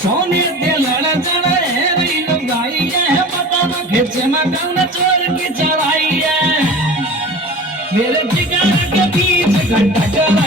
सोने दे लड़ चढ़े रही गाई है पता न खिंचे मगन चोर की चढ़ाई है मेरे जिगर के बीच घंटा